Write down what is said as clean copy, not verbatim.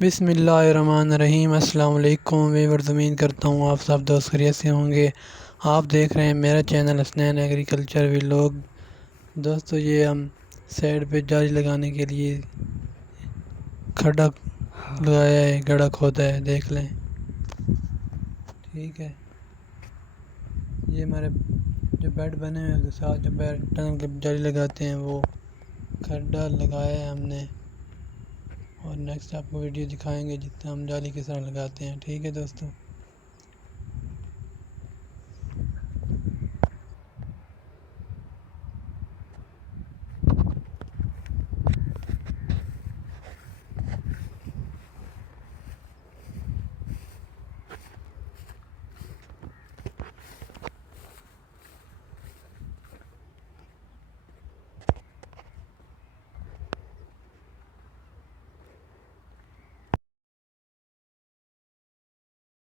बिस्मिल्लाहिर्रहमानिर्रहीम। अस्सलाम वालेकुम। मैं उम्मीद करता हूँ आप सब दोस्त खैरियत से होंगे। आप देख रहे हैं मेरा चैनल हसनैन एग्रीकल्चर व्लॉग। दोस्तों ये हम साइड पे जाली लगाने के लिए खड्डा लगाया है, गड्ढा खोदा है, देख लें। ठीक है, ये हमारे जो बेड बने हैं उसके साथ जो बेड टनल के जाली लगाते हैं वो खड्डा लगाया है हमने, और नेक्स्ट आपको वीडियो दिखाएंगे जितना हम जाली के साथ लगाते हैं। ठीक है दोस्तों।